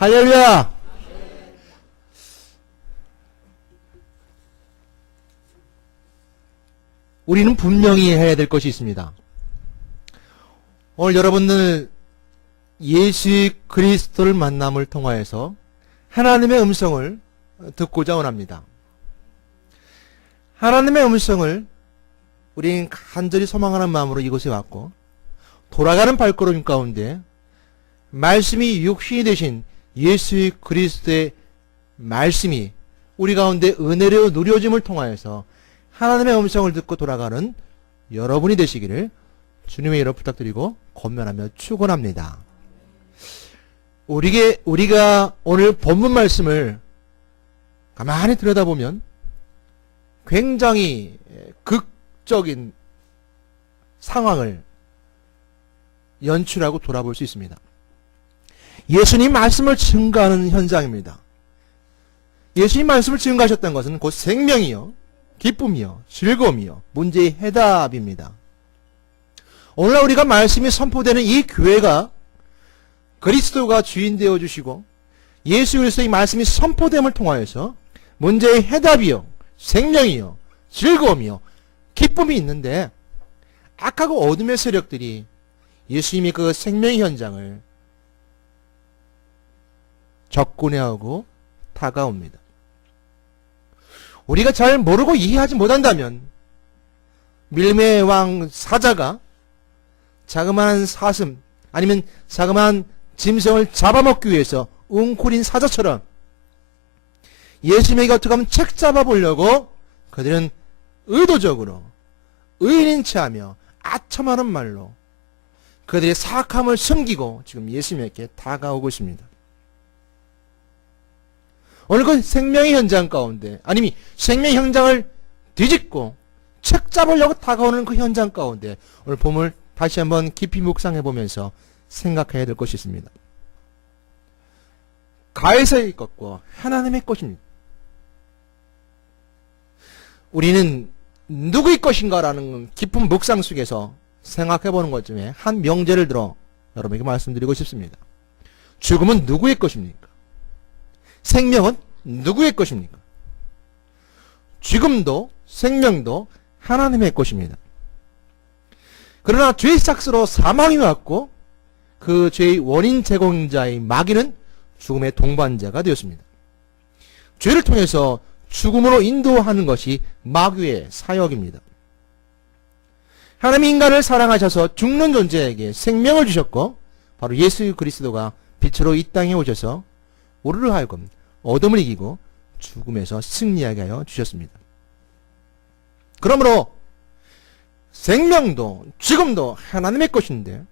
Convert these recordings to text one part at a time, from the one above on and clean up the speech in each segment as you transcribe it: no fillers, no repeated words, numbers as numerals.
할렐루야! 우리는 분명히 해야 될 것이 있습니다. 오늘 여러분들 예수 그리스도를 만남을 통하여서 하나님의 음성을 듣고자 원합니다. 하나님의 음성을 우리는 간절히 소망하는 마음으로 이곳에 왔고, 돌아가는 발걸음 가운데 말씀이 육신이 되신 예수 그리스도의 말씀이 우리 가운데 은혜로 누려짐을 통하여서 하나님의 음성을 듣고 돌아가는 여러분이 되시기를 주님의 이름 부탁드리고 권면하며 축원합니다. 우리가 오늘 본문 말씀을 가만히 들여다보면 굉장히 극적인 상황을 연출하고 돌아볼 수 있습니다. 예수님 말씀을 증거하는 현장입니다. 예수님 말씀을 증거하셨던 것은 곧 생명이요, 기쁨이요, 즐거움이요, 문제의 해답입니다. 오늘날 우리가 말씀이 선포되는 이 교회가 그리스도가 주인 되어 주시고 예수 그리스도의 말씀이 선포됨을 통하여서 문제의 해답이요, 생명이요, 즐거움이요, 기쁨이 있는데, 악하고 어둠의 세력들이 예수님이 그 생명의 현장을 접근해오고 다가옵니다. 우리가 잘 모르고 이해하지 못한다면 밀메의 왕 사자가 자그마한 사슴 아니면 자그마한 짐승을 잡아먹기 위해서 웅크린 사자처럼 예수님에게 어떻게 하면 책 잡아보려고 그들은 의도적으로 의인인 체하며 아첨하는 말로 그들의 사악함을 숨기고 지금 예수님에게 다가오고 있습니다. 오늘 그 생명의 현장 가운데, 아니면 생명의 현장을 뒤집고 책 잡으려고 다가오는 그 현장 가운데 오늘 본문을 다시 한번 깊이 묵상해 보면서 생각해야 될 것이 있습니다. 가에서의 것과 하나님의 것입니다. 우리는 누구의 것인가라는 깊은 묵상 속에서 생각해 보는 것 중에 한 명제를 들어 여러분에게 말씀드리고 싶습니다. 죽음은 누구의 것입니까? 생명은 누구의 것입니까? 죽음도 생명도 하나님의 것입니다. 그러나 죄의 삭스로 사망이 왔고 그 죄의 원인 제공자의 마귀는 죽음의 동반자가 되었습니다. 죄를 통해서 죽음으로 인도하는 것이 마귀의 사역입니다. 하나님 인간을 사랑하셔서 죽는 존재에게 생명을 주셨고, 바로 예수 그리스도가 빛으로 이 땅에 오셔서 우리를 하여금 어둠을 이기고 죽음에서 승리하게 하여 주셨습니다. 그러므로 생명도 죽음도 하나님의 것인데,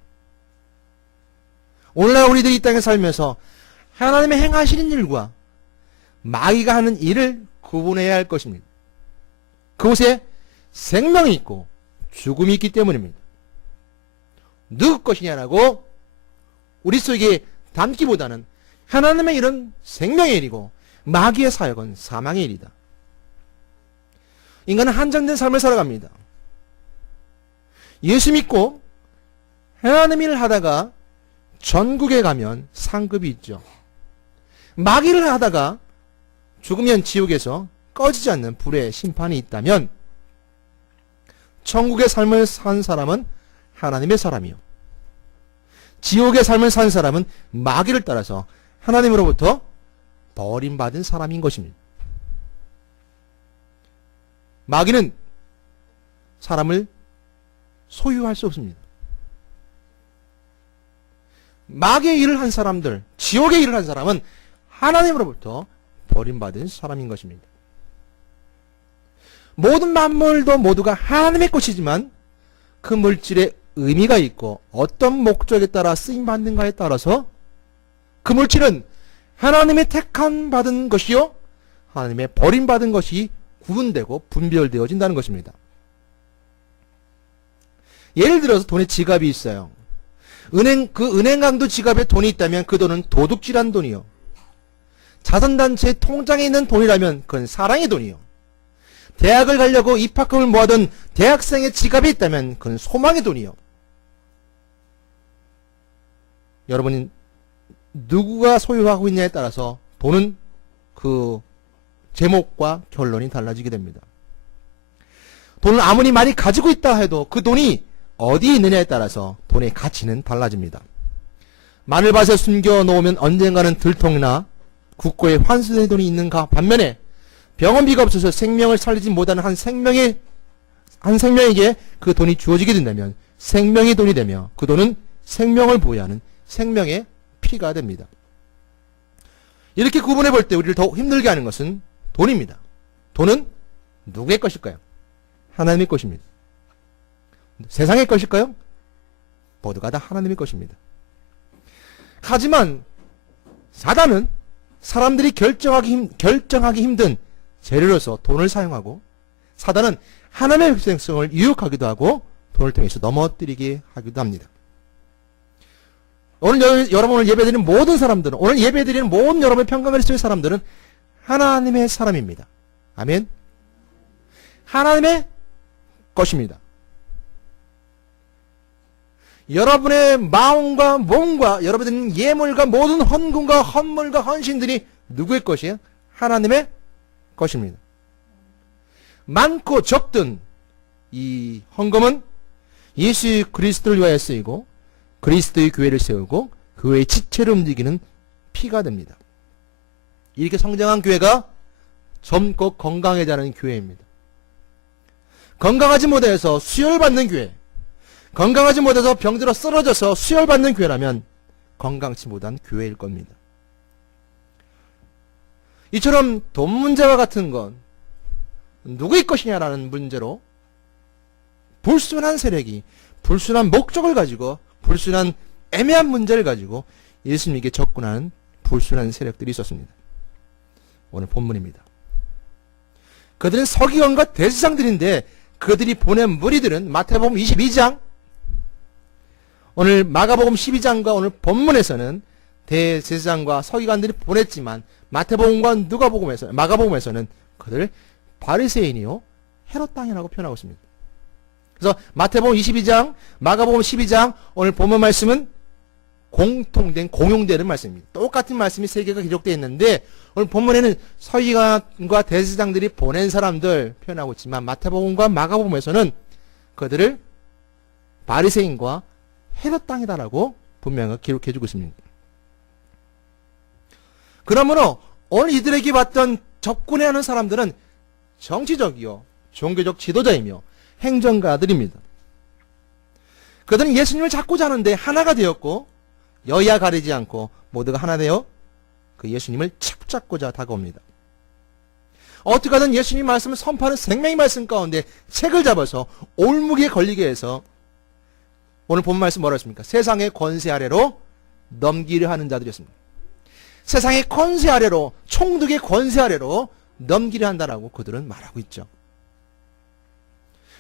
오늘날 우리들이 이 땅에 살면서 하나님의 행하시는 일과 마귀가 하는 일을 구분해야 할 것입니다. 그곳에 생명이 있고 죽음이 있기 때문입니다. 누구 것이냐라고 우리 속에 담기보다는 하나님의 일은 생명의 일이고 마귀의 사역은 사망의 일이다. 인간은 한정된 삶을 살아갑니다. 예수 믿고 하나님 일을 하다가 전국에 가면 상급이 있죠. 마귀를 하다가 죽으면 지옥에서 꺼지지 않는 불의 심판이 있다면, 천국의 삶을 산 사람은 하나님의 사람이요, 지옥의 삶을 산 사람은 마귀를 따라서 하나님으로부터 버림받은 사람인 것입니다. 마귀는 사람을 소유할 수 없습니다. 마귀의 일을 한 사람들, 지옥의 일을 한 사람은 하나님으로부터 버림받은 사람인 것입니다. 모든 만물도 모두가 하나님의 것이지만 그 물질에 의미가 있고 어떤 목적에 따라 쓰임받는가에 따라서 그 물질은 하나님의 택함 받은 것이요, 하나님의 버림받은 것이 구분되고 분별되어진다는 것입니다. 예를 들어서 돈에 지갑이 있어요. 그 은행강도 지갑에 돈이 있다면 그 돈은 도둑질한 돈이요, 자선단체 통장에 있는 돈이라면 그건 사랑의 돈이요, 대학을 가려고 입학금을 모아둔 대학생의 지갑에 있다면 그건 소망의 돈이요. 여러분이 누구가 소유하고 있냐에 따라서 돈은 그 제목과 결론이 달라지게 됩니다. 돈을 아무리 많이 가지고 있다 해도 그 돈이 어디에 있느냐에 따라서 돈의 가치는 달라집니다. 마늘밭에 숨겨 놓으면 언젠가는 들통이나 국고에 환수된 돈이 있는가 반면에 병원비가 없어서 생명을 살리지 못하는 한 생명에게 그 돈이 주어지게 된다면 생명의 돈이 되며 그 돈은 생명을 보호하는 생명의 피가 됩니다. 이렇게 구분해 볼 때 우리를 더욱 힘들게 하는 것은 돈입니다. 돈은 누구의 것일까요? 하나님의 것입니다. 세상의 것일까요? 모두가 다 하나님의 것입니다. 하지만 사단은 사람들이 결정하기 힘든 재료로서 돈을 사용하고 사단은 하나님의 백성을 유혹하기도 하고 돈을 통해서 넘어뜨리게 하기도 합니다. 오늘 여러분을 예배드리는 모든 사람들은 오늘 예배드리는 모든 여러분의 평강그리스도의 사람들은 하나님의 사람입니다. 아멘. 하나님의 것입니다. 여러분의 마음과 몸과 여러분의 예물과 모든 헌금과 헌물과 헌신들이 누구의 것이에요? 하나님의 것입니다. 많고 적든 이 헌금은 예수 그리스도를 위하여 쓰이고 그리스도의 교회를 세우고 교회의 지체를 움직이는 피가 됩니다. 이렇게 성장한 교회가 젊고 건강해지는 교회입니다. 건강하지 못해서 수혈받는 교회, 건강하지 못해서 병들어 쓰러져서 수혈받는 교회라면 건강치 못한 교회일 겁니다. 이처럼 돈 문제와 같은 건 누구의 것이냐라는 문제로 불순한 세력이 불순한 목적을 가지고 불순한 애매한 문제를 가지고 예수님에게 접근하는 불순한 세력들이 있었습니다. 오늘 본문입니다. 그들은 서기관과 대제사장들인데 그들이 보낸 무리들은 마태복음 22장 오늘 마가복음 12장과 오늘 본문에서는 대제사장과 서기관들이 보냈지만 마태복음과 마가복음에서는 그들 바리새인이요 헤롯 땅이라고 표현하고 있습니다. 그래서 마태복음 22장, 마가복음 12장 오늘 본문 말씀은 공용되는 말씀입니다. 똑같은 말씀이 세 개가 기록되어 있는데 오늘 본문에는 서기관과 대제사장들이 보낸 사람들 표현하고 있지만 마태복음과 마가복음에서는 그들을 바리새인과 헤롯 땅이다라고 분명히 기록해주고 있습니다. 그러므로 오늘 이들에게 받던 접근해야 하는 사람들은 정치적이요 종교적 지도자이며 행정가들입니다. 그들은 예수님을 찾고자 하는데 하나가 되었고 여야 가리지 않고 모두가 하나 되어 그 예수님을 찾고자 다가옵니다. 어떻게 하든 예수님 말씀을 선포하는 생명의 말씀 가운데 책을 잡아서 올무기에 걸리게 해서 오늘 본 말씀 뭐라 했습니까? 세상의 권세 아래로 넘기려 하는 자들이었습니다. 세상의 권세 아래로 총독의 권세 아래로 넘기려 한다라고 그들은 말하고 있죠.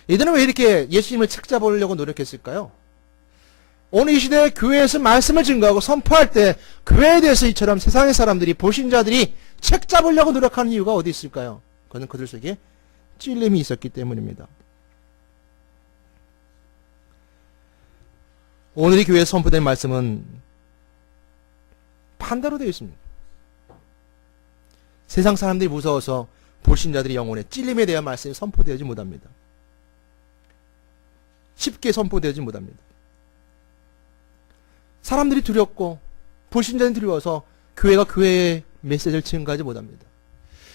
이들은 왜 이렇게 예수님을 책잡으려고 노력했을까요? 오늘 이 시대에 교회에서 말씀을 증거하고 선포할 때 교회에 대해서 이처럼 세상의 사람들이 보신자들이 책잡으려고 노력하는 이유가 어디 있을까요? 그건 그들 속에 찔림이 있었기 때문입니다. 오늘 이 교회에 선포된 말씀은 반대로 되어 있습니다. 세상 사람들이 무서워서 불신자들이 영혼에 찔림에 대한 말씀이 선포되지 못합니다. 쉽게 선포되지 못합니다. 사람들이 두렵고 불신자들이 두려워서 교회가 교회의 메시지를 증거하지 못합니다.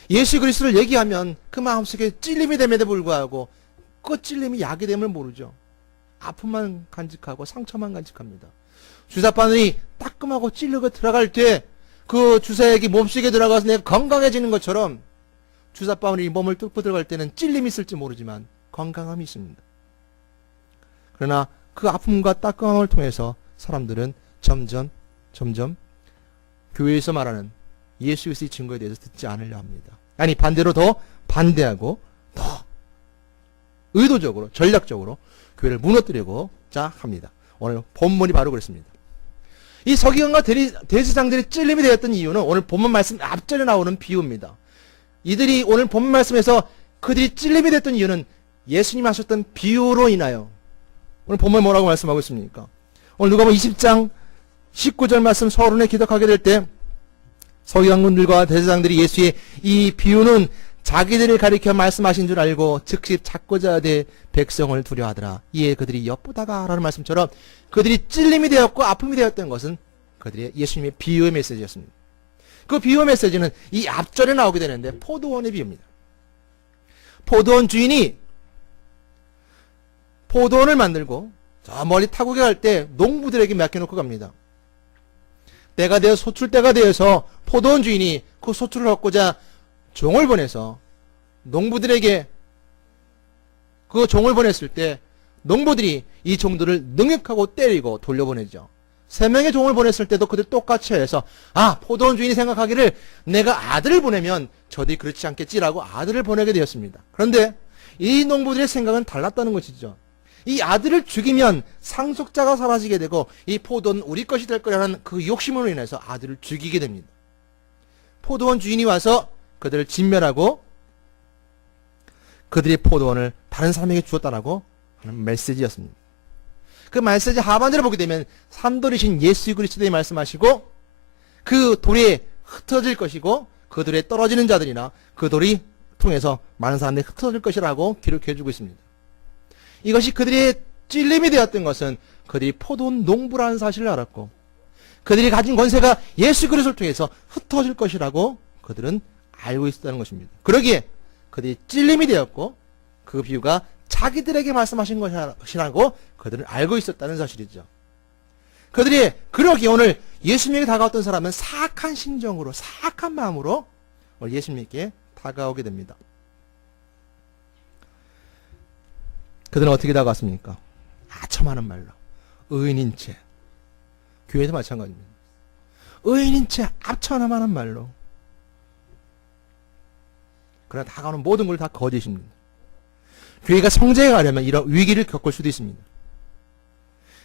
예수 그리스도를 얘기하면 그 마음속에 찔림이 됨에도 불구하고 그 찔림이 약이 됨을 모르죠. 아픔만 간직하고 상처만 간직합니다. 주사바늘이 따끔하고 찔르고 들어갈 때 그 주사액이 몸속에 들어가서 내가 건강해지는 것처럼 주사바늘이 몸을 뚫고 들어갈 때는 찔림이 있을지 모르지만 건강함이 있습니다. 그러나 그 아픔과 따끔함을 통해서 사람들은 점점 교회에서 말하는 예수 그리스도의 증거에 대해서 듣지 않으려 합니다. 아니 반대로 더 반대하고 더 의도적으로 전략적으로 교회를 무너뜨리고자 합니다. 오늘 본문이 바로 그렇습니다. 이 서기관과 대제사장들이 찔림이 되었던 이유는 오늘 본문 말씀 앞전에 나오는 비유입니다. 이들이 오늘 본문 말씀에서 그들이 찔림이 됐던 이유는 예수님이 하셨던 비유로 인하여 오늘 본문에 뭐라고 말씀하고 있습니까? 오늘 누가복음 20장 19절 말씀 서론에 기록하게 될 때 서기관군들과 대제사장들이 예수의 이 비유는 자기들을 가리켜 말씀하신 줄 알고 즉시 찾고자 하되 백성을 두려워하더라. 이에 그들이 엿보다가 라는 말씀처럼 그들이 찔림이 되었고 아픔이 되었던 것은 그들의 예수님의 비유의 메시지였습니다. 그 비유의 메시지는 이 앞절에 나오게 되는데 포도원의 비유입니다. 포도원 주인이 포도원을 만들고 저 멀리 타국에 갈 때 농부들에게 맡겨놓고 갑니다. 때가 되어 소출 때가 되어서 포도원 주인이 그 소출을 얻고자 종을 보내서 농부들에게 그 종을 보냈을 때 농부들이 이 종들을 능욕하고 때리고 돌려보내죠. 3명의 종을 보냈을 때도 그들 똑같이 해서 포도원 주인이 생각하기를 내가 아들을 보내면 저들이 그렇지 않겠지라고 아들을 보내게 되었습니다. 그런데 이 농부들의 생각은 달랐다는 것이죠. 이 아들을 죽이면 상속자가 사라지게 되고 이 포도는 우리 것이 될 거라는 그 욕심으로 인해서 아들을 죽이게 됩니다. 포도원 주인이 와서 그들을 진멸하고 그들의 포도원을 다른 사람에게 주었다라고 하는 메시지였습니다. 그 메시지 하반절을 보게 되면 산돌이신 예수 그리스도의 말씀하시고 그 돌이 흩어질 것이고 그 돌에 떨어지는 자들이나 그 돌이 통해서 많은 사람들이 흩어질 것이라고 기록해 주고 있습니다. 이것이 그들의 찔림이 되었던 것은 그들이 포도원 농부라는 사실을 알았고 그들이 가진 권세가 예수 그리스도를 통해서 흩어질 것이라고 그들은 알고 있었다는 것입니다. 그러기에 그들이 찔림이 되었고 그 비유가 자기들에게 말씀하신 것이라고 그들은 알고 있었다는 사실이죠. 그들이 그러기에 오늘 예수님에게 다가왔던 사람은 사악한 심정으로 사악한 마음으로 예수님께 다가오게 됩니다. 그들은 어떻게 다가왔습니까? 아첨하는 말로 의인인 채, 교회도 마찬가지입니다. 의인인 채 아첨하는 말로. 그러나 다가오는 모든 걸 다 거짓입니다. 교회가 성장해 가려면 이런 위기를 겪을 수도 있습니다.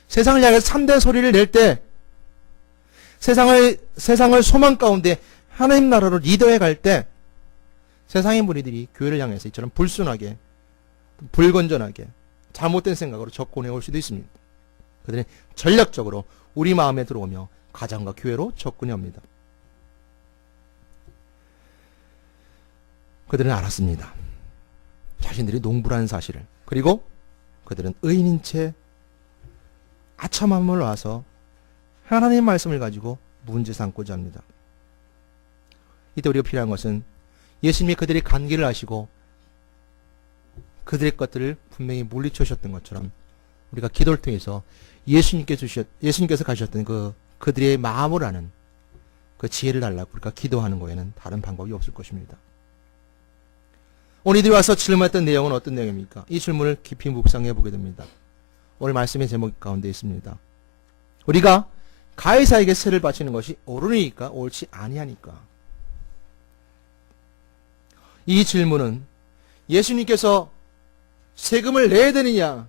세상을 향해서 참된 소리를 낼 때 세상을 소망 가운데 하나님 나라로 리더해 갈 때 세상의 무리들이 교회를 향해서 이처럼 불순하게 불건전하게 잘못된 생각으로 접근해 올 수도 있습니다. 그들은 전략적으로 우리 마음에 들어오며 가정과 교회로 접근해 옵니다. 그들은 알았습니다. 자신들이 농부라는 사실을. 그리고 그들은 의인인 채 아첨함을 와서 하나님의 말씀을 가지고 문제 삼고자 합니다. 이때 우리가 필요한 것은 예수님이 그들의 간기를 아시고 그들의 것들을 분명히 물리쳐주셨던 것처럼 우리가 기도를 통해서 예수님께서 가셨던 그들의 마음을 아는 그 지혜를 달라고 우리가 기도하는 거에는 다른 방법이 없을 것입니다. 오늘 이들이 와서 질문했던 내용은 어떤 내용입니까? 이 질문을 깊이 묵상해 보게 됩니다. 오늘 말씀의 제목 가운데 있습니다. 우리가 가이사에게 세를 바치는 것이 옳으니까 옳지 아니하니까. 이 질문은 예수님께서 세금을 내야 되느냐,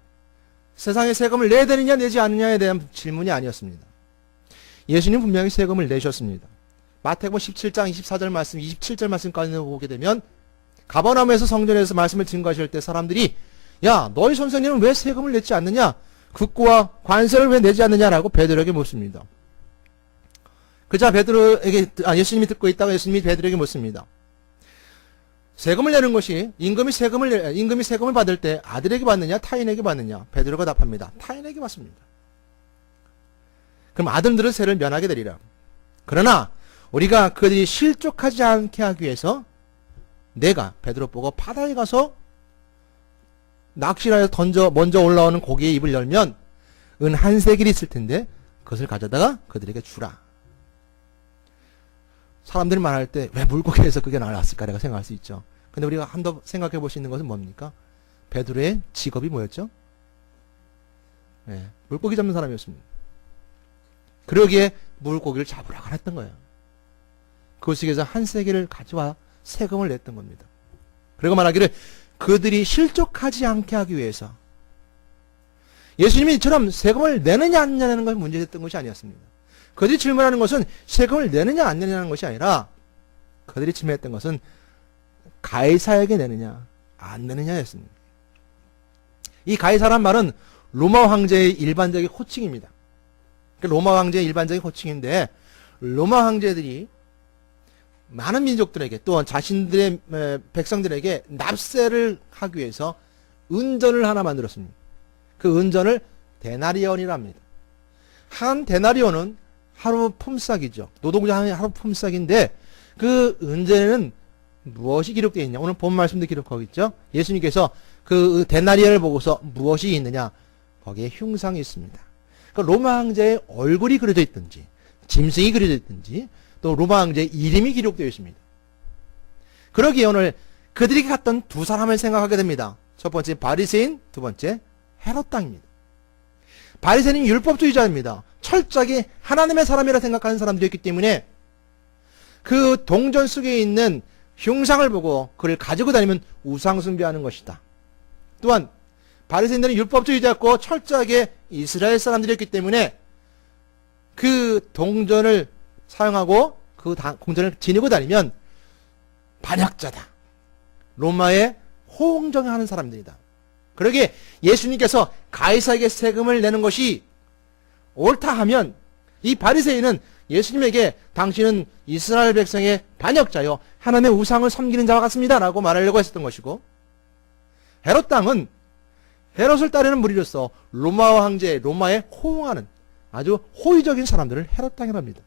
세상에 세금을 내야 되느냐 내지 않느냐에 대한 질문이 아니었습니다. 예수님 분명히 세금을 내셨습니다. 마태복음 17장 24절 말씀, 27절 말씀까지 보게 되면 가버나움에서 성전에서 말씀을 증거하실 때 사람들이 야, 너희 선생님은 왜 세금을 내지 않느냐? 국고와 관세를 왜 내지 않느냐라고 베드로에게 묻습니다. 그자 베드로에게 예수님이 듣고 있다가 예수님이 베드로에게 묻습니다. 세금을 내는 것이 임금이 세금을 받을 때 아들에게 받느냐 타인에게 받느냐? 베드로가 답합니다. 타인에게 받습니다. 그럼 아들들은 세를 면하게 되리라. 그러나 우리가 그들이 실족하지 않게 하기 위해서 내가 베드로 보고 바다에 가서 낚시를 해서 먼저 올라오는 고기의 입을 열면 은 한 세겔이 있을 텐데 그것을 가져다가 그들에게 주라. 사람들이 말할 때 왜 물고기에서 그게 나왔을까라고 생각할 수 있죠. 근데 우리가 한 번 생각해 볼 수 있는 것은 뭡니까? 베드로의 직업이 뭐였죠? 네, 물고기 잡는 사람이었습니다. 그러기에 물고기를 잡으라고 했던 거예요. 그 속에서 한 세겔을 가져와 세금을 냈던 겁니다. 그리고 말하기를 그들이 실족하지 않게 하기 위해서 예수님이 이처럼 세금을 내느냐 안 내느냐는 것이 문제됐던 것이 아니었습니다. 그들이 질문하는 것은 세금을 내느냐 안 내느냐는 것이 아니라 그들이 질문했던 것은 가이사에게 내느냐 안 내느냐였습니다. 이 가이사란 말은 로마 황제의 일반적인 호칭입니다. 로마 황제의 일반적인 호칭인데, 로마 황제들이 많은 민족들에게 또한 자신들의 백성들에게 납세를 하기 위해서 은전을 하나 만들었습니다. 그 은전을 데나리온이라 합니다. 한 데나리온은 하루 품삯이죠. 노동자의 하루 품삯인데 그 은전에는 무엇이 기록되어 있냐? 오늘 본 말씀도 기록하고 있죠. 예수님께서 그 데나리온을 보고서 무엇이 있느냐? 거기에 흉상이 있습니다. 그러니까 로마 황제의 얼굴이 그려져 있든지 짐승이 그려져 있든지 또 로마 황제의 이름이 기록되어 있습니다. 그러기에 오늘 그들이 갔던 두 사람을 생각하게 됩니다. 첫 번째 바리새인, 두 번째 헤롯 왕입니다. 바리새인은 율법주의자입니다. 철저하게 하나님의 사람이라 생각하는 사람들이었기 때문에 그 동전 속에 있는 흉상을 보고 그를 가지고 다니면 우상 숭배하는 것이다. 또한 바리새인들은 율법주의자였고 철저하게 이스라엘 사람들이었기 때문에 그 동전을 사용하고 그 동전을 지니고 다니면 반역자다. 로마에 호응정하는 사람들이다. 그러기에 예수님께서 가이사에게 세금을 내는 것이 옳다 하면 이 바리새인은 예수님에게 당신은 이스라엘 백성의 반역자요 하나님의 우상을 섬기는 자와 같습니다 라고 말하려고 했었던 것이고, 헤롯 왕은 헤롯을 따르는 무리로서 로마 황제 로마에 호응하는 아주 호의적인 사람들을 헤롯 왕이랍니다.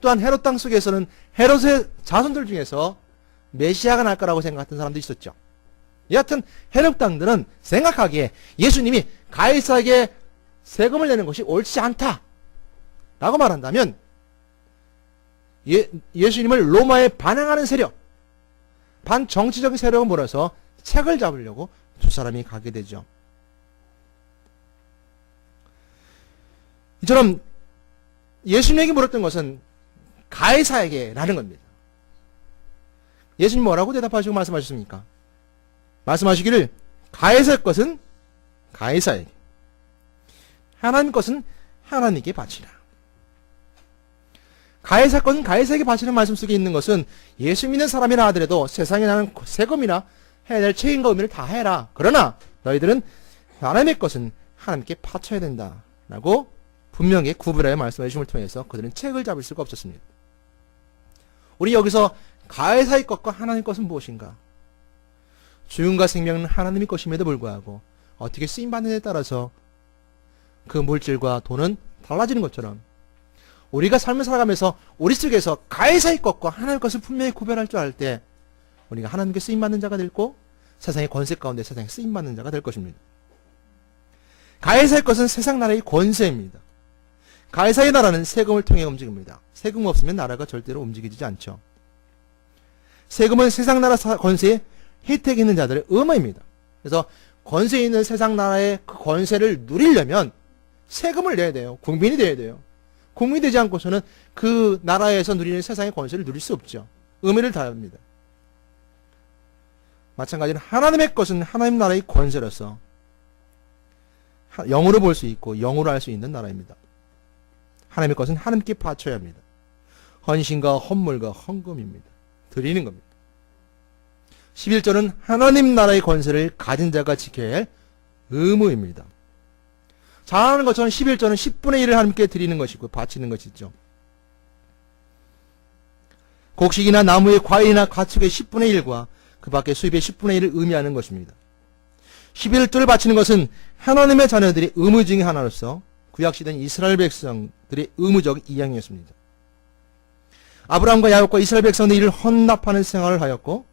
또한 헤롯 왕 속에서는 헤롯의 자손들 중에서 메시아가 날 거라고 생각했던 사람도 있었죠. 여하튼 헤롯 왕들은 생각하기에 예수님이 가이사에게 세금을 내는 것이 옳지 않다 라고 말한다면 예수님을 로마에 반항하는 세력, 반정치적인 세력을 몰아서 책을 잡으려고 두 사람이 가게 되죠. 이처럼 예수님에게 물었던 것은 가이사에게 라는 겁니다. 예수님 뭐라고 대답하시고 말씀하셨습니까? 말씀하시기를 가이사의 것은 가이사에게, 하나님 것은 하나님께 바치라. 가이사 것은 가이사에게 바치는 말씀 속에 있는 것은 예수 믿는 사람이라 하더라도 세상에 나는 세금이나 해야 될 책임과 의무를 다 해라. 그러나 너희들은 하나님의 것은 하나님께 바쳐야 된다 라고 분명히 구분하여 말씀해 주심을 통해서 그들은 책을 잡을 수가 없었습니다. 우리 여기서 가이사의 것과 하나님의 것은 무엇인가? 죽음과 생명은 하나님의 것임에도 불구하고 어떻게 쓰임받느냐에 따라서 그 물질과 돈은 달라지는 것처럼 우리가 삶을 살아가면서 우리 속에서 가이사의 것과 하나님의 것을 분명히 구별할 줄 알 때 우리가 하나님께 쓰임받는 자가 되고 세상의 권세 가운데 세상에 쓰임받는 자가 될 것입니다. 가이사의 것은 세상 나라의 권세입니다. 가이사의 나라는 세금을 통해 움직입니다. 세금 없으면 나라가 절대로 움직이지 않죠. 세금은 세상 나라 권세에 혜택이 있는 자들의 의무입니다. 그래서 권세 있는 세상 나라의 그 권세를 누리려면 세금을 내야 돼요. 국민이 돼야 돼요. 국민이 되지 않고서는 그 나라에서 누리는 세상의 권세를 누릴 수 없죠. 의무를 다해야 합니다. 마찬가지로 하나님의 것은 하나님 나라의 권세로서 영으로 볼 수 있고 영으로 알 수 있는 나라입니다. 하나님의 것은 하나님께 바쳐야 합니다. 헌신과 헌물과 헌금입니다. 드리는 겁니다. 11조는 하나님 나라의 권세를 가진 자가 지켜야 할 의무입니다. 잘 아는 것처럼 11조는 10분의 1을 하나님께 드리는 것이고 바치는 것이죠. 곡식이나 나무의 과일이나 가축의 10분의 1과 그 밖의 수입의 10분의 1을 의미하는 것입니다. 11조를 바치는 것은 하나님의 자녀들의 의무 중의 하나로서 구약시대는 이스라엘 백성들의 의무적 이양이었습니다. 아브라함과 야곱과 이스라엘 백성들이 이를 헌납하는 생활을 하였고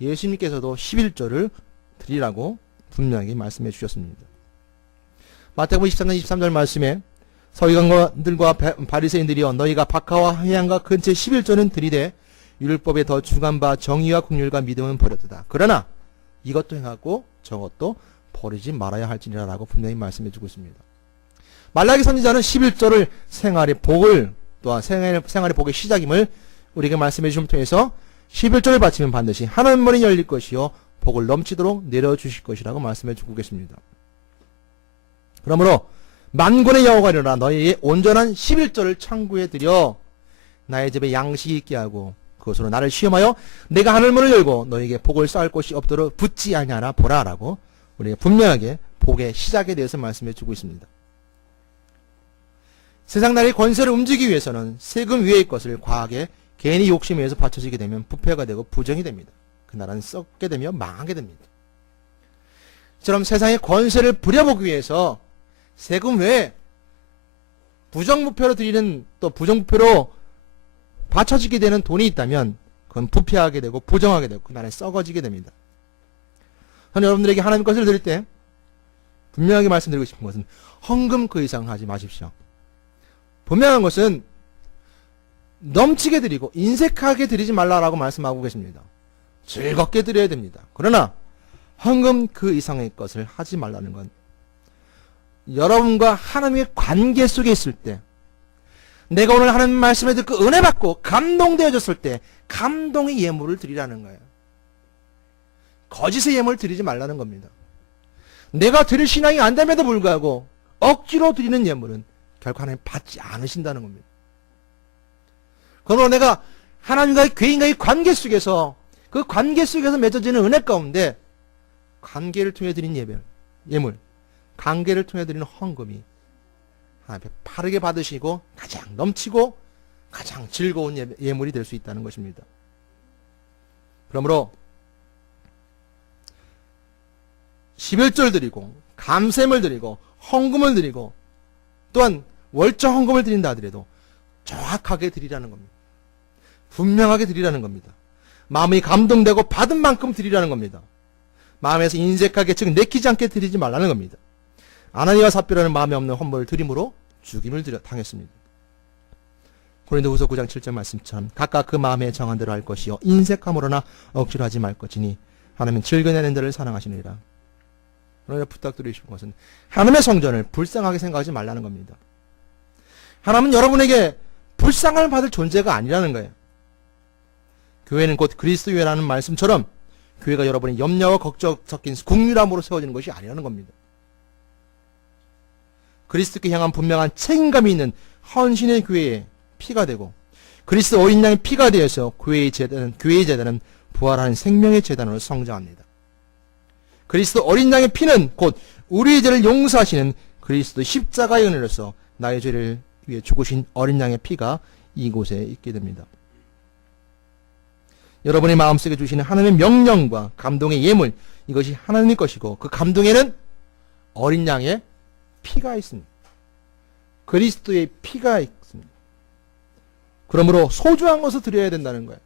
예수님께서도 11조를 드리라고 분명히 말씀해 주셨습니다. 마태복음 23장 23절 말씀에 서기관들과 바리새인들이여 너희가 박하와 회양과 근처 11조는 드리되 율법에 더 중한 바 정의와 긍휼과 믿음은 버렸다. 그러나 이것도 행하고 저것도 버리지 말아야 할지니라 라고 분명히 말씀해 주고 있습니다. 말라기 선지자는 11조를 생활의 복을 또한 생활의 복의 시작임을 우리에게 말씀해 주심을 통해서 11조를 바치면 반드시 하나님 문이 열릴 것이요 복을 넘치도록 내려주실 것이라고 말씀해 주고 계십니다. 그러므로 만군의 여호와가 일어나 너희의 온전한 11조를 창구에 들여 나의 집에 양식이 있게 하고 그것으로 나를 시험하여 내가 하늘문을 열고 너희에게 복을 쌓을 곳이 없도록 붙지 아니하나 보라 라고 우리가 분명하게 복의 시작에 대해서 말씀해 주고 있습니다. 세상 나라의 권세를 움직이기 위해서는 세금 위의 것을 과하게 개인의 욕심에 의해서 받쳐지게 되면 부패가 되고 부정이 됩니다. 그 나라는 썩게 되며 망하게 됩니다. 이처럼 세상의 권세를 부려보기 위해서 세금 외에 부정부패로 드리는 또 부정부패로 받쳐지게 되는 돈이 있다면 그건 부패하게 되고 부정하게 되고 그 나라에 썩어지게 됩니다. 저는 여러분들에게 하나님 것을 드릴 때 분명하게 말씀드리고 싶은 것은 헌금 그 이상 하지 마십시오. 분명한 것은 넘치게 드리고 인색하게 드리지 말라라고 말씀하고 계십니다. 즐겁게 드려야 됩니다. 그러나 헌금 그 이상의 것을 하지 말라는 건 여러분과 하나님의 관계 속에 있을 때 내가 오늘 하나님 말씀에 듣고 은혜 받고 감동되어졌을 때 감동의 예물을 드리라는 거예요. 거짓의 예물을 드리지 말라는 겁니다. 내가 드릴 신앙이 안 됨에도 불구하고 억지로 드리는 예물은 결코 하나님 받지 않으신다는 겁니다. 그러므로 내가 하나님과의 개인과의 관계 속에서 그 관계 속에서 맺어지는 은혜 가운데 관계를 통해 드린 예물, 관계를 통해 드리는 헌금이 하나님 앞에 바르게 받으시고 가장 넘치고 가장 즐거운 예물이 될 수 있다는 것입니다. 그러므로 11절 드리고 감샘을 드리고 헌금을 드리고 또한 월정 헌금을 드린다 하더라도 정확하게 드리라는 겁니다. 분명하게 드리라는 겁니다. 마음이 감동되고 받은 만큼 드리라는 겁니다. 마음에서 인색하게 즉 내키지 않게 드리지 말라는 겁니다. 아나니와 삽비라는 마음에 없는 헌물을 드림으로 죽임을 당했습니다. 고린도후서 9장 7절 말씀처럼 각각 그 마음에 정한 대로 할 것이요 인색함으로나 억지로 하지 말 것이니 하나님은 즐겨내는 자를 사랑하시느니라. 그러나 부탁드리고 싶은 것은 하나님의 성전을 불쌍하게 생각하지 말라는 겁니다. 하나님은 여러분에게 불쌍함을 받을 존재가 아니라는 거예요. 교회는 곧 그리스도교회라는 말씀처럼 교회가 여러분의 염려와 걱정 섞인 국률함으로 세워지는 것이 아니라는 겁니다. 그리스도께 향한 분명한 책임감이 있는 헌신의 교회의 피가 되고 그리스도 어린 양의 피가 되어서 교회의 제단은 부활하는 생명의 제단으로 성장합니다. 그리스도 어린 양의 피는 곧 우리의 죄를 용서하시는 그리스도 십자가의 은혜로서 나의 죄를 위해 죽으신 어린 양의 피가 이곳에 있게 됩니다. 여러분의 마음속에 주시는 하나님의 명령과 감동의 예물, 이것이 하나님의 것이고 그 감동에는 어린 양의 피가 있습니다. 그리스도의 피가 있습니다. 그러므로 소중한 것을 드려야 된다는 거예요.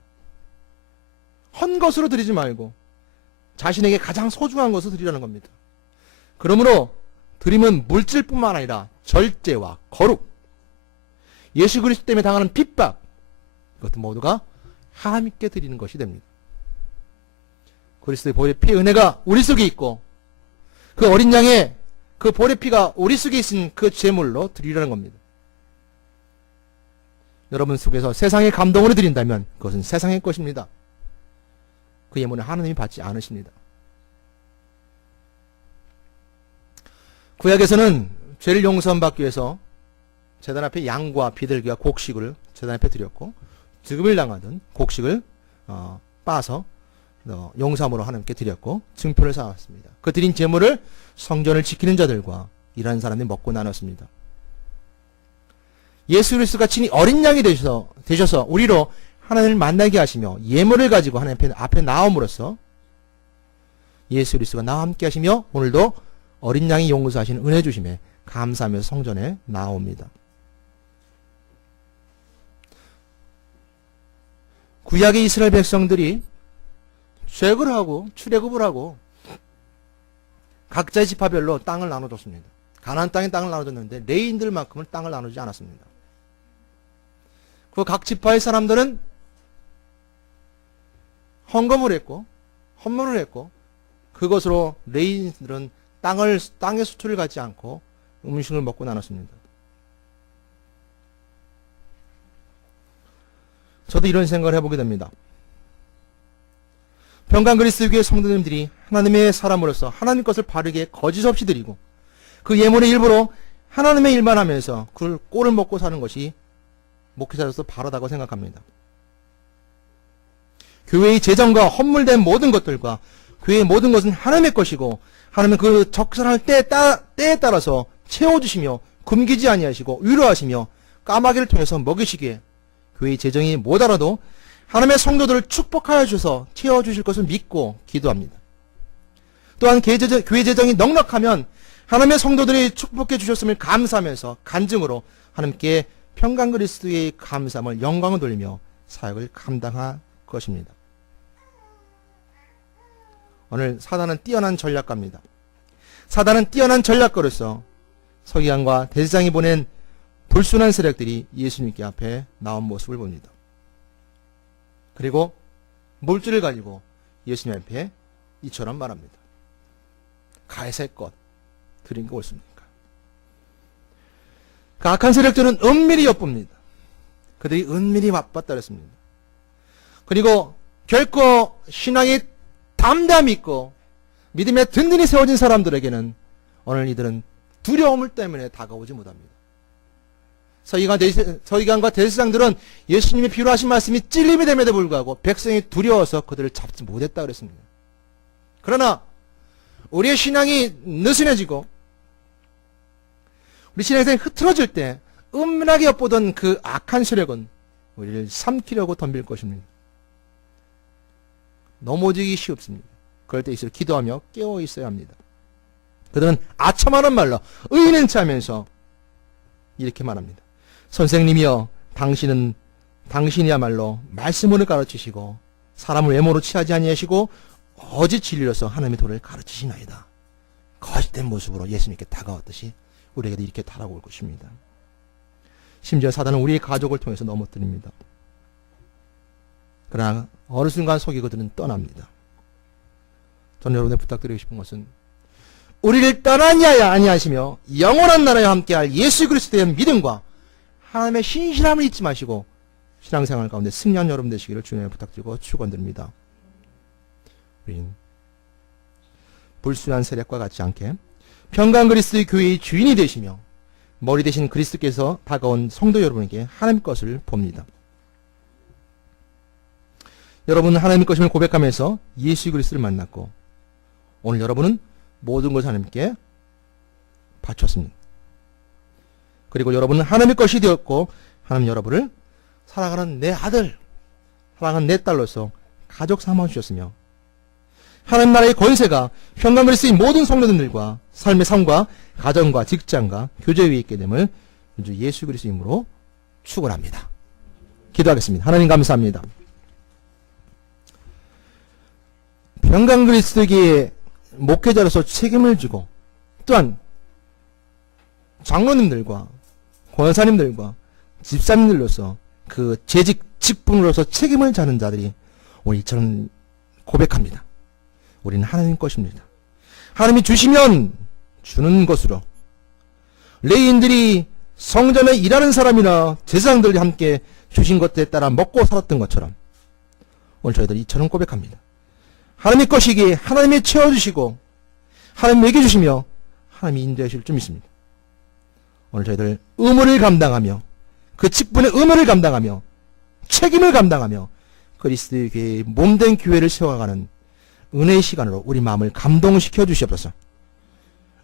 헌 것으로 드리지 말고 자신에게 가장 소중한 것을 드리라는 겁니다. 그러므로 드림은 물질뿐만 아니라 절제와 거룩, 예수 그리스도 때문에 당하는 핍박, 이것도 모두가 하나님께 드리는 것이 됩니다. 그리스도의 보혈의 피의 은혜가 우리 속에 있고 그 어린 양의 그 보혈의 피가 우리 속에 있은 그 제물로 드리라는 겁니다. 여러분 속에서 세상의 감동으로 드린다면 그것은 세상의 것입니다. 그 예물은 하나님이 받지 않으십니다. 구약에서는 죄를 용서받기 위해서 제단 앞에 양과 비둘기와 곡식을 제단 앞에 드렸고 죽음을 당하던 곡식을 빠서 용삼으로 하나님께 드렸고 증표를 삼았습니다. 그 드린 제물을 성전을 지키는 자들과 일하는 사람들이 먹고 나눴습니다. 예수 그리스도가 친히 어린 양이 되셔서 우리로 하나님을 만나게 하시며 예물을 가지고 하나님 앞에 나옴으로써 예수 그리스도가 나와 함께 하시며 오늘도 어린 양이 용서하시는 은혜 주심에 감사하면서 성전에 나옵니다. 구약의 이스라엘 백성들이 죄를 하고 출애굽을 하고 각자의 지파별로 땅을 나눠줬습니다. 가나안 땅에 땅을 나눠줬는데 레인들만큼은 땅을 나누지 않았습니다. 그 각 지파의 사람들은 헌금을 했고 헌물을 했고 그것으로 레인들은 땅의 수출을 갖지 않고 음식을 먹고 나눴습니다. 저도 이런 생각을 해보게 됩니다. 평강 그리스도교회 성도님들이 하나님의 사람으로서 하나님 것을 바르게 거짓 없이 드리고 그 예물의 일부로 하나님의 일만 하면서 그 꼴을 먹고 사는 것이 목회자로서 바르다고 생각합니다. 교회의 재정과 헌물된 모든 것들과 교회의 모든 것은 하나님의 것이고 하나님은 그 적절할 때에 따라서 채워주시며 굶기지 아니하시고 위로하시며 까마귀를 통해서 먹이시기에 교회 재정이 모자라도 하나님의 성도들을 축복하여 주셔서 채워주실 것을 믿고 기도합니다. 또한 교회 재정이 넉넉하면 하나님의 성도들이 축복해 주셨음을 감사하면서 간증으로 하나님께 평강 그리스도의 감사함을 영광을 돌리며 사역을 감당할 것입니다. 오늘 사단은 뛰어난 전략가입니다. 사단은 뛰어난 전략가로서 서기관과 대제사장이 보낸 불순한 세력들이 예수님께 앞에 나온 모습을 봅니다. 그리고 물줄을 가지고 예수님 앞에 이처럼 말합니다. 가이사의 것 드린 거 옳습니까? 그 악한 세력들은 은밀히 엿봅니다. 그들이 은밀히 맛봤다 그랬습니다. 그리고 결코 신앙이 담대함이 있고 믿음에 든든히 세워진 사람들에게는 오늘 이들은 두려움을 때문에 다가오지 못합니다. 서기관과 대제사장들은 예수님의 피로 하신 말씀이 찔림이 됨에도 불구하고 백성이 두려워서 그들을 잡지 못했다 그랬습니다. 그러나 우리의 신앙이 느슨해지고 우리 신앙생활이 흐트러질 때 은밀하게 엿보던 그 악한 세력은 우리를 삼키려고 덤빌 것입니다. 넘어지기 쉽습니다. 그럴 때일수록 기도하며 깨어 있어야 합니다. 그들은 아첨하는 말로 의인은 차면서 이렇게 말합니다. 선생님이여 당신이야말로 말씀으로 가르치시고 사람을 외모로 취하지 아니하시고 오직 진리로서 하나님의 도를 가르치시나이다. 거짓된 모습으로 예수님께 다가왔듯이 우리에게도 이렇게 다가올 것입니다. 심지어 사단은 우리의 가족을 통해서 넘어뜨립니다. 그러나 어느 순간 속이고 그들은 떠납니다. 저는 여러분에 부탁드리고 싶은 것은 우리를 떠나지 아니하시며 영원한 나라에 함께할 예수 그리스도에 대한 믿음과 하나님의 신실함을 잊지 마시고 신앙생활 가운데 승리한 여러분 되시기를 주님의 부탁드리고 축원드립니다. 우리는 불순한 세력과 같지 않게 평강 그리스도의 교회의 주인이 되시며 머리 되신 그리스도께서 다가온 성도 여러분에게 하나님 것을 봅니다. 여러분은 하나님의 것임을 고백하면서 예수 그리스도를 만났고 오늘 여러분은 모든 것을 하나님께 바쳤습니다. 그리고 여러분은 하나님의 것이 되었고 하나님 여러분을 사랑하는 내 아들, 사랑하는 내 딸로서 가족 삼아주셨으며 하나님 나라의 권세가 평강 그리스도의 모든 성도들과 삶의 삶과 가정과 직장과 교제 위에 있게 됨을 예수 그리스도 이름으로 축원합니다. 기도하겠습니다. 하나님 감사합니다. 평강 그리스도에게 목회자로서 책임을 지고 또한 장로님들과 권사님들과 집사님들로서 그 재직 직분으로서 책임을 자는 자들이 오늘 이처럼 고백합니다. 우리는 하나님 것입니다. 하나님이 주시면 주는 것으로 레위인들이 성전에 일하는 사람이나 제사장들이 함께 주신 것에 따라 먹고 살았던 것처럼 오늘 저희들이 이처럼 고백합니다. 하나님의 것이기에 하나님이 채워주시고 하나님 먹여주시며 하나님이 인도해 주실 줄 믿습니다. 오늘 저희들 의무를 감당하며 그 직분의 의무를 감당하며 책임을 감당하며 그리스도의 교회의 몸된 교회를 세워가는 은혜의 시간으로 우리 마음을 감동시켜 주시옵소서.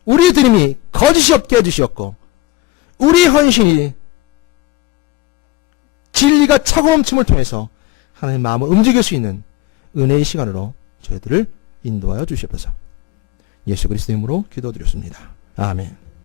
우리의 드림이 거짓이 없게 해주시옵고 우리의 헌신이 진리가 차고 넘침을 통해서 하나님의 마음을 움직일 수 있는 은혜의 시간으로 저희들을 인도하여 주시옵소서. 예수 그리스도 이름으로 기도드렸습니다. 아멘.